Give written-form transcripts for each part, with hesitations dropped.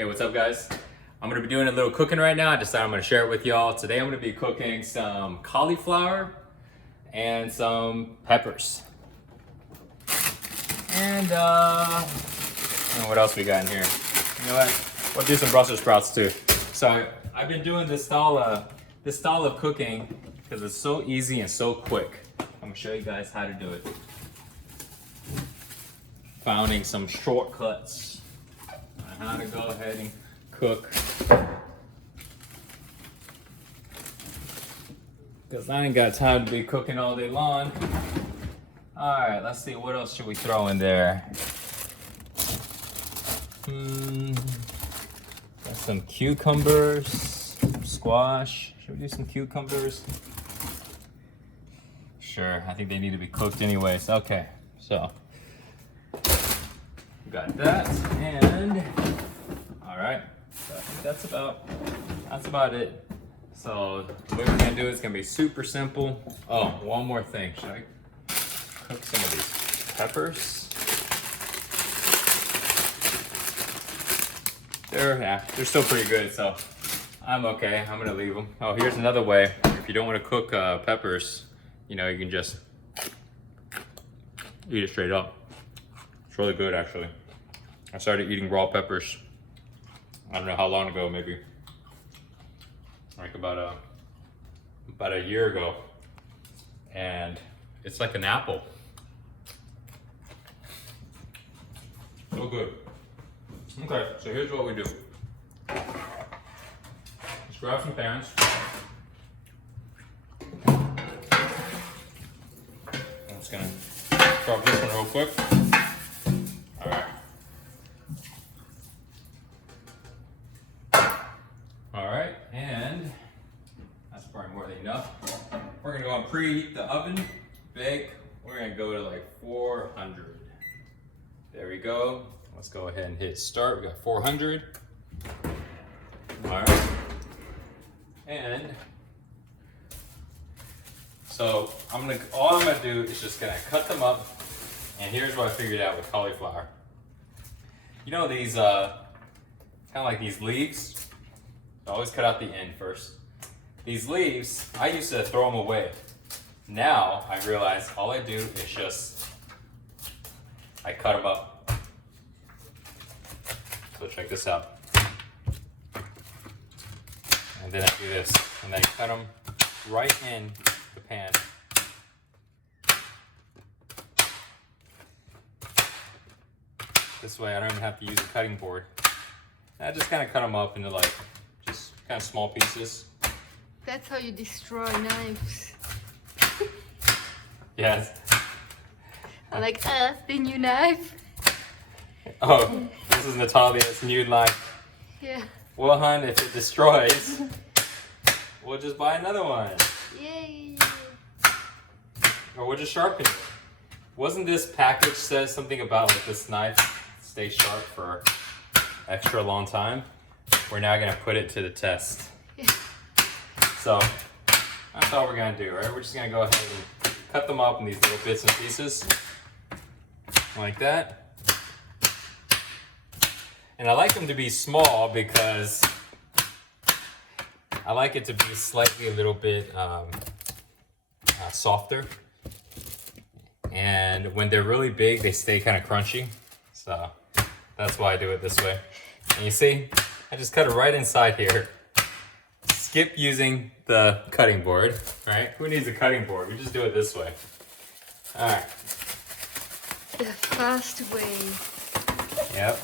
Hey, what's up guys? I'm gonna be doing a little cooking right now. I decided I'm gonna share it with y'all. Today I'm gonna be cooking some cauliflower and some peppers. And what else we got in here? You know what? We'll do some Brussels sprouts too. So I've been doing this style of cooking because it's so easy and so quick. I'm gonna show you guys how to do it. Finding some shortcuts on how to go ahead and cook. Because I ain't got time to be cooking all day long. Alright, let's see, what else should we throw in there? Got some cucumbers, some squash. Should we do some cucumbers? Sure, I think they need to be cooked anyways. Okay, so got that, and all right, so I think that's about it. So the way we're gonna do it is gonna be super simple. Oh, one more thing. Should I cook some of these peppers? They're still pretty good, so I'm okay. I'm gonna leave them. Oh, here's another way. If you don't want to cook peppers, you know, you can just eat it straight up. It's really good, actually. I started eating raw peppers, I don't know how long ago, maybe like about a year ago, and it's like an apple. So good. Okay, so here's what we do. Let's grab some pans. I'm just gonna drop this one real quick. All right. All right, and that's probably more than enough. We're gonna go and preheat the oven, bake. We're gonna go to like 400. There we go. Let's go ahead and hit start. We got 400. All right, and so all I'm gonna do is just gonna cut them up. And here's what I figured out with cauliflower. You know these kind of like these leaves. I always cut out the end first. These leaves, I used to throw them away. Now I realize all I do is just I cut them up. So check this out. And then I do this, and then I cut them right in the pan. This way I don't even have to use a cutting board. I just kind of cut them up into like just kind of small pieces. That's how you destroy knives. Yes. I like the new knife. Oh, this is Natalia's new knife. Yeah. Well, hun, if it destroys, we'll just buy another one. Yay. Or we'll just sharpen it. Wasn't this package says something about like this knife stay sharp for extra long time? We're now gonna put it to the test. Yeah. So that's all we're gonna do, right? We're just gonna go ahead and cut them up in these little bits and pieces like that. And I like them to be small because I like it to be slightly a little bit softer. And when they're really big, they stay kind of crunchy. So that's why I do it this way. And you see, I just cut it right inside here. Skip using the cutting board, right? Who needs a cutting board? We just do it this way. All right. The fast way. Yep.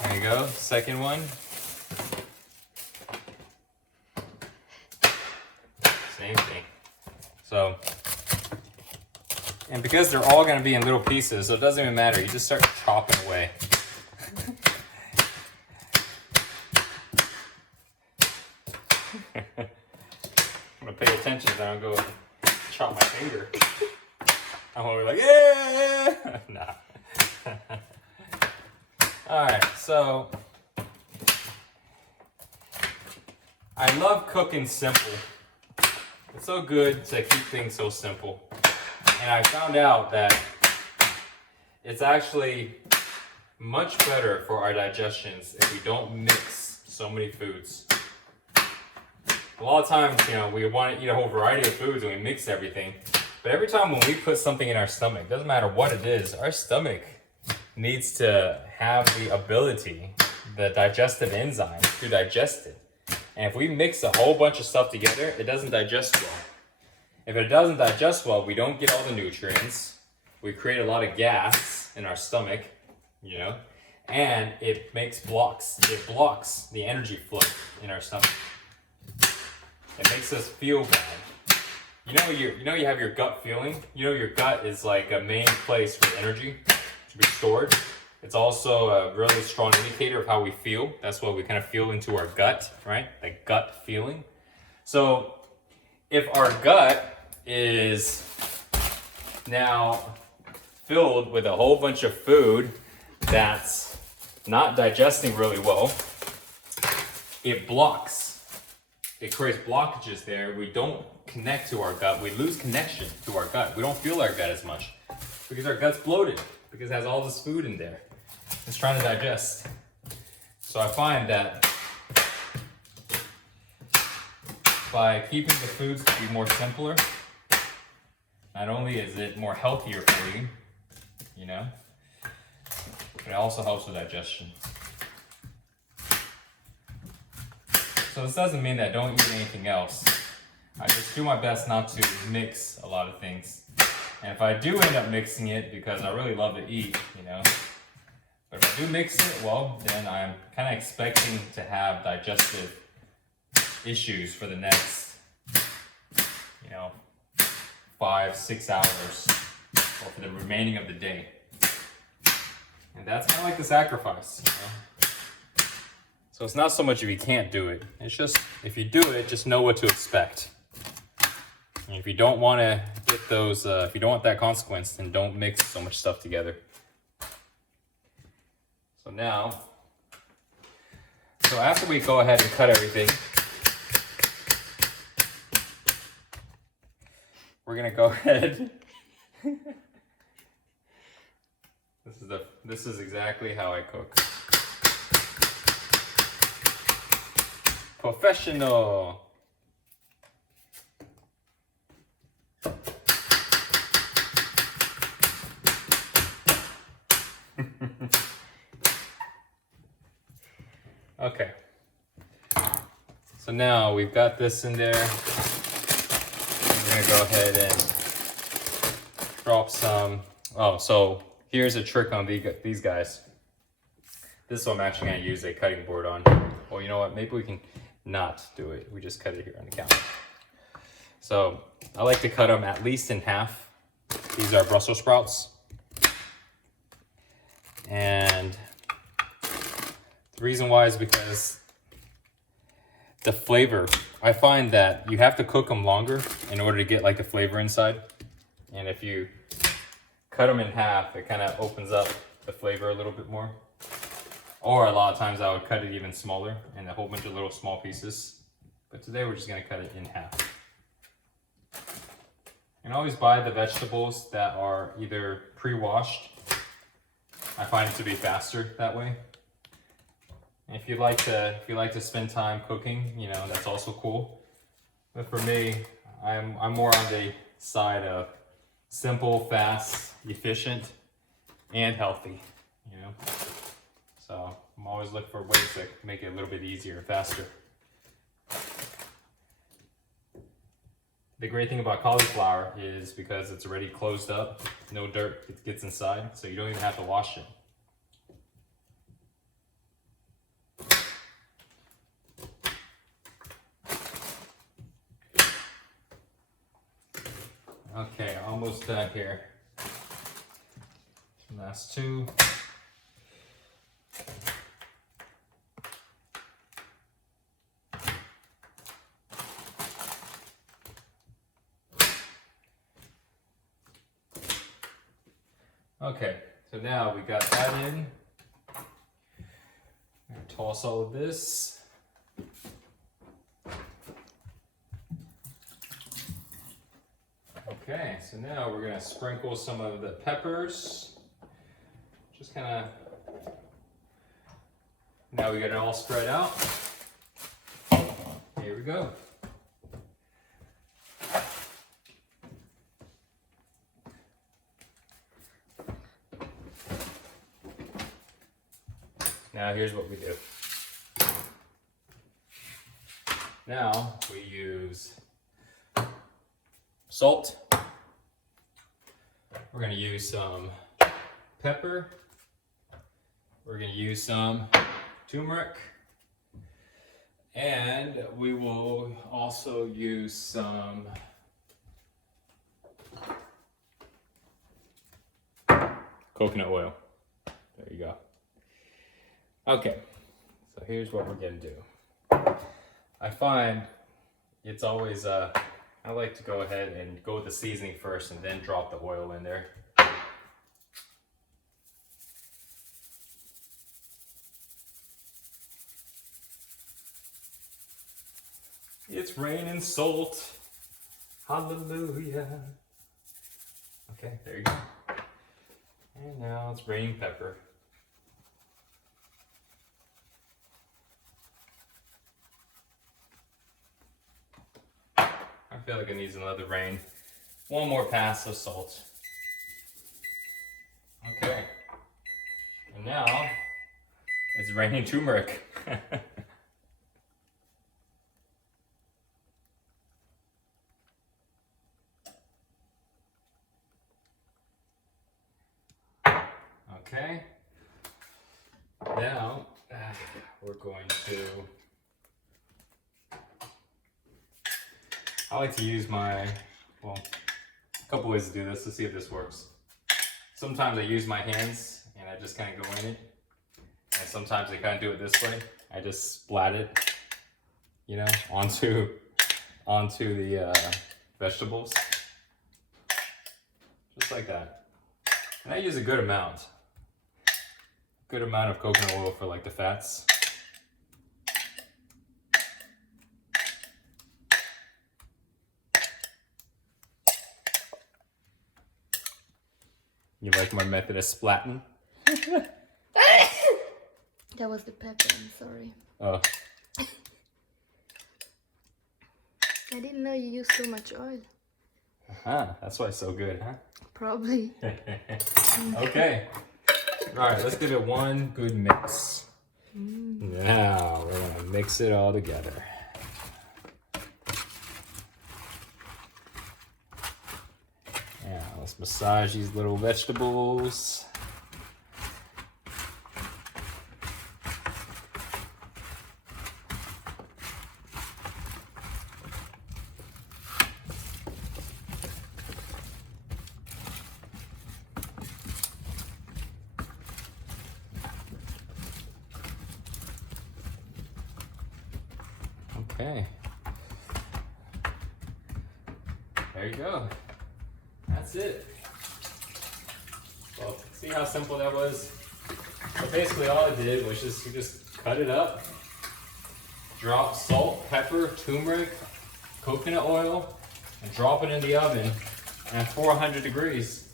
There you go. Second one. Same thing. So, and because they're all going to be in little pieces, so it doesn't even matter. You just start chopping away. I'm going to pay attention so I don't go chop my finger. I'm going to be like, yeah! Nah. Alright, so I love cooking simple. It's so good to keep things so simple. And I found out that it's actually much better for our digestions if we don't mix so many foods. A lot of times, you know, we want to eat a whole variety of foods and we mix everything. But every time when we put something in our stomach, doesn't matter what it is, our stomach needs to have the ability, the digestive enzymes to digest it. And if we mix a whole bunch of stuff together, it doesn't digest well. If it doesn't digest well, we don't get all the nutrients. We create a lot of gas in our stomach, you know, and it blocks the energy flow in our stomach. It makes us feel bad. You know you have your gut feeling. You know your gut is like a main place for energy to be stored. It's also a really strong indicator of how we feel. That's what we kind of feel into our gut, right? The gut feeling. So if our gut is now filled with a whole bunch of food that's not digesting really well, it creates blockages there. We don't connect to our gut. We lose connection to our gut. We don't feel our gut as much because our gut's bloated, because it has all this food in there. It's trying to digest. So I find that by keeping the foods to be more simpler, not only is it more healthier for you, you know, but it also helps with digestion. So this doesn't mean that I don't eat anything else. I just do my best not to mix a lot of things. And if I do end up mixing it, because I really love to eat, you know, but if I do mix it, well, then I'm kind of expecting to have digestive issues for the next, you know, 5-6 hours, or for the remaining of the day. And that's kind of like the sacrifice, you know. So it's not so much if you can't do it. It's just, if you do it, just know what to expect. And if you don't want to get those, if you don't want that consequence, then don't mix so much stuff together. So now, after we go ahead and cut everything, we're gonna go ahead. This is exactly how I cook. Professional. Okay. So now we've got this in there. We're gonna go ahead and drop some. Oh, so here's a trick on these guys. This is what I'm actually gonna use a cutting board on. Well, you know what? Maybe we can not do it. We just cut it here on the counter. So I like to cut them at least in half. These are Brussels sprouts. And the reason why is because the flavor, I find that you have to cook them longer in order to get like the flavor inside. And if you cut them in half, it kind of opens up the flavor a little bit more. Or a lot of times I would cut it even smaller in a whole bunch of little small pieces. But today we're just gonna cut it in half. And always buy the vegetables that are either pre-washed. I find it to be faster that way. And if you like to spend time cooking, you know, that's also cool. But for me, I'm more on the side of simple, fast, efficient, and healthy, you know. So I'm always looking for ways to make it a little bit easier and faster. The great thing about cauliflower is because it's already closed up, no dirt gets inside, so you don't even have to wash it. Okay, almost done here. Last two. Okay, so now we got that in. I'm gonna toss all of this. Okay, so now we're gonna sprinkle some of the peppers. Just kind of Now we got it all spread out. Here we go. Now here's what we do. Now we use salt. We're going to use some pepper. We're going to use some turmeric. And we will also use some coconut oil. There you go. Okay, so here's what we're going to do. I find it's always, I like to go ahead and go with the seasoning first and then drop the oil in there. It's raining salt. Hallelujah. Okay, there you go. And now it's raining pepper. I feel like it needs another rain. One more pass of salt. Okay. And now it's raining turmeric. Okay. Now we're going to. I like to use my, well, a couple ways to do this. Let's see if this works. Sometimes I use my hands and I just kind of go in it. And sometimes I kind of do it this way. I just splat it, you know, onto the vegetables. Just like that. And I use a good amount. Good amount of coconut oil for like the fats. You like my method of splatting? That was the pepper, I'm sorry. Oh. I didn't know you used so much oil. That's why it's so good, huh? Probably. Okay. Alright, let's give it one good mix. Now, we're going to mix it all together. Now, let's massage these little vegetables. Okay. There you go. That's it. Well, see how simple that was? So basically all I did was you just cut it up, drop salt, pepper, turmeric, coconut oil, and drop it in the oven at 400 degrees.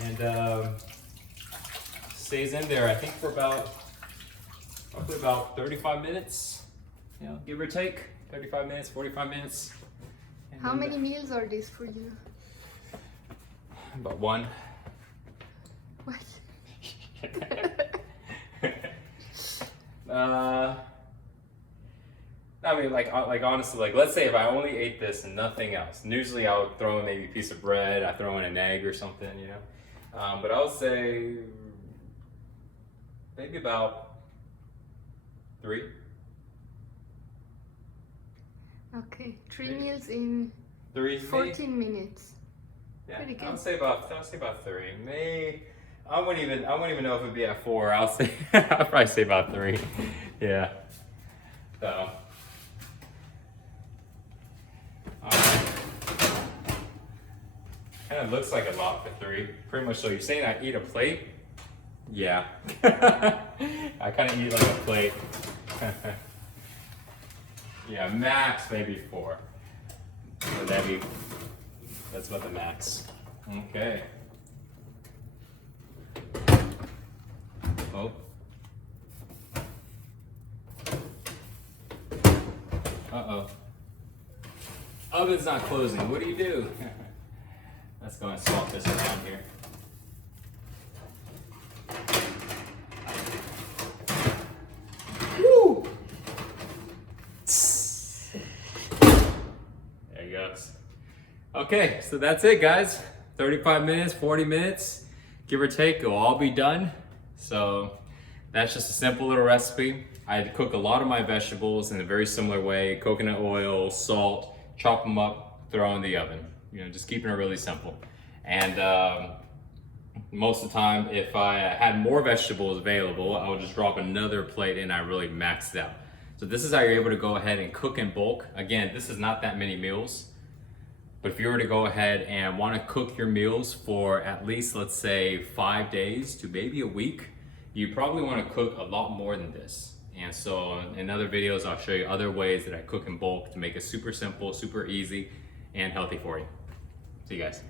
And stays in there, I think, for roughly about 35 minutes. You know, give or take, 35 minutes, 45 minutes. And How many meals are these for you? About one. What? I mean, like honestly, like let's say if I only ate this and nothing else. And usually I would throw in maybe a piece of bread. I throw in an egg or something, you know. But I would say maybe about 3. Okay, 3 meals in 3, 14 minutes. Yeah, Pretty good. I would say about 3. Maybe I wouldn't even know if it'd be at 4. I'll probably say about 3. Yeah. So. Alright. Kind of looks like a lot for 3. Pretty much. So you're saying I eat a plate? Yeah. I kind of eat like a plate. Yeah, max maybe 4. So that's about the max. Okay. Oh. Uh-oh. Oven's not closing. What do you do? Let's go and swap this around here. Woo! There he goes. Okay, so that's it, guys. 35 minutes, 40 minutes, give or take, it'll all be done. So that's just a simple little recipe. I cook a lot of my vegetables in a very similar way: coconut oil, salt, chop them up, throw in the oven. You know, just keeping it really simple. And most of the time, if I had more vegetables available, I would just drop another plate in. I really maxed out. So this is how you're able to go ahead and cook in bulk. Again, this is not that many meals. But if you were to go ahead and want to cook your meals for at least, let's say, 5 days to maybe a week, you probably want to cook a lot more than this. And so in other videos, I'll show you other ways that I cook in bulk to make it super simple, super easy, and healthy for you. See you guys.